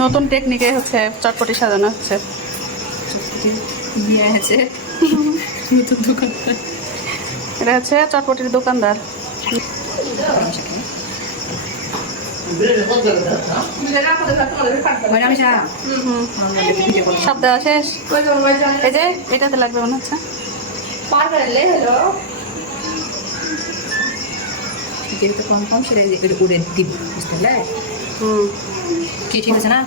নতুন টেকনিকে হচ্ছে চটপটি সাজানো হচ্ছে। নতুন দোকানদার, এটা হচ্ছে চটপটির দোকানদার। সব দেওয়া শেষ। এই যে এটাতে লাগবে মনে হচ্ছে। যেহেতু কম কম সেটা উড়ে দিব, বুঝতে পারলে? কি ঠিক আছে না?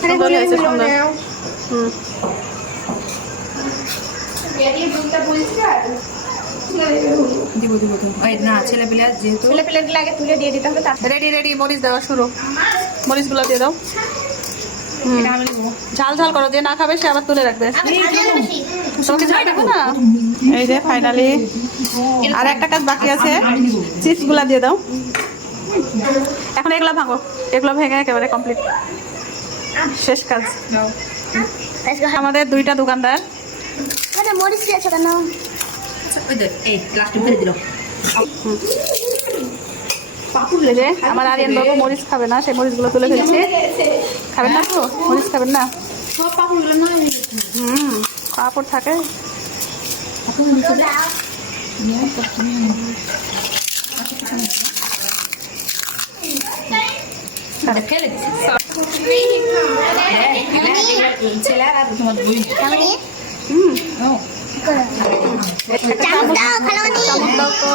সুন্দর হয়েছে, সুন্দর। দিব দিব তো না, ছেলে পেলে যেহেতু ছেলে পেলেগুলো আগে তুলে দিয়ে দিতে হবে। রেডি রেডি, মরিচ দেওয়া শুরু। মরিচগুলো দিয়ে দাও। ঝাল ঝাল করো, যে না খাবে সে আবার তুলে রাখবে। তোমাকে ঝাল দেবো না। এই যে ফাইনালি আর একটা কাজ বাকি আছে, চিপস গুলা দিয়ে দাও। এখন এগুলা ভাঙো, এগুলো ভেঙে একেবারে কমপ্লিট, শেষ কাজ। আমাদের দুইটা দোকানদার। মরিচ দিয়েছো কেন? এই লাস্টে ফেলে দিল। আমার আরিয়ান বাবু মরিচ খাবে না, সেই মরিচগুলো তুলে ফেলছি। খাবেন না তো? মরিচ খাবেন না? পাপড় থাকে। ছেলে আর তোমার বই। চামচ দাও, খালামণি। চামচ দাও তো।